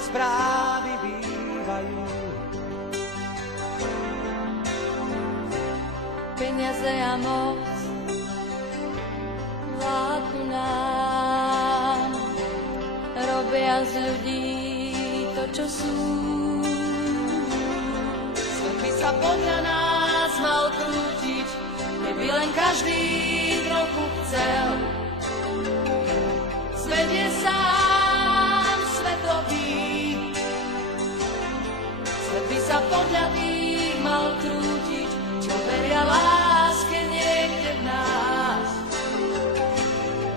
správy bývajú. Peniaze a moc vládnu nám, robia z ľudí to, čo sú. Svet by sa podľa nás mal krútiť, keby len každý trochu chcel. Svet je sám svetový, svet by sa podľa tých mal krútiť, čo veria láske niekde v nás.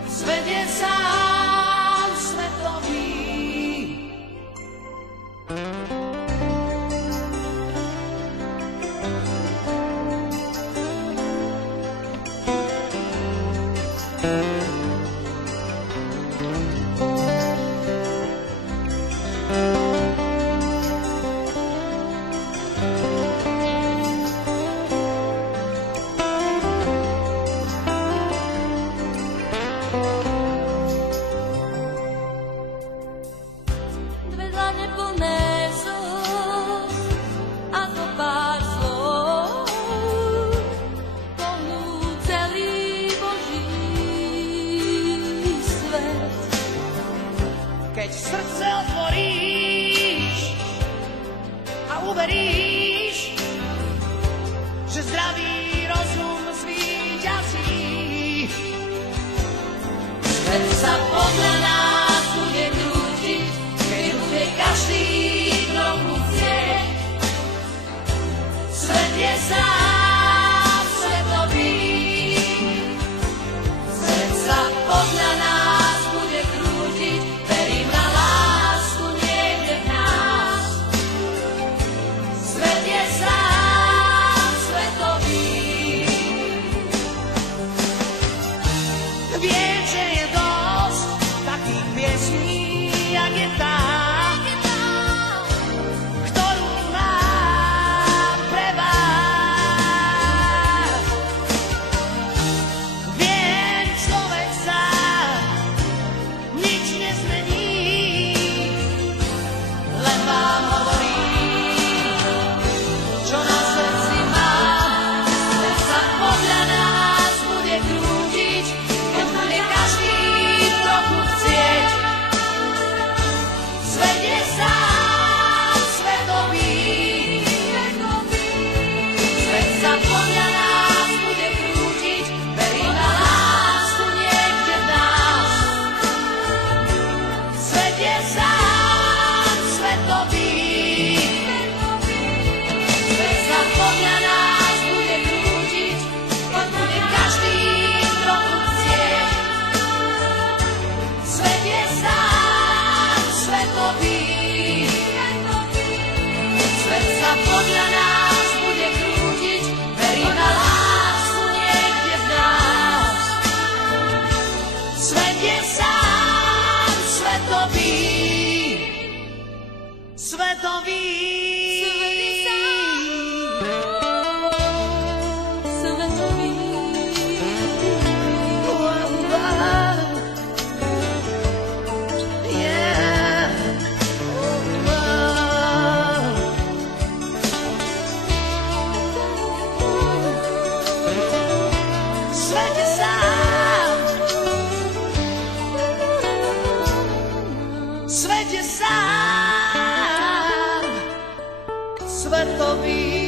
Svet je sám svetový. Dve dlane plné slz a to pár slov pohnú celý Boží svet. Keď srdce otvoríš a uveríš, že zdravý rozum zvíťazí, svet sa podľa nás bude krútiť, keď bude každý trochu chcieť. Svet je sám svetový, svet sa podľa nás bude krútiť, verím na lásku niekde v nás. Svet je sám svetový. Viem, že je dosť takých piesní, jak je tá, ktorú mám pre vás. Viem, človek sám nič nezmení, len vám hovorí, čo na srdci mám. Svet sa podľa nás bude krútiť, keď bude každý trochu chcieť. Svet je sám svetový, svet sa podľa nás bude krútiť, verím na lásku niekde v nás. Svet je sám svetový, svet sa podľa nás bude krútiť, keď bude každý trochu chcieť. Svet je sám svetový, svet sa podľa nás bude krútiť, verím na lásku niekde v nás. Svet je sám svetový, svetový. Svetový. Yeah. Svet je sám, svet je sám svetový.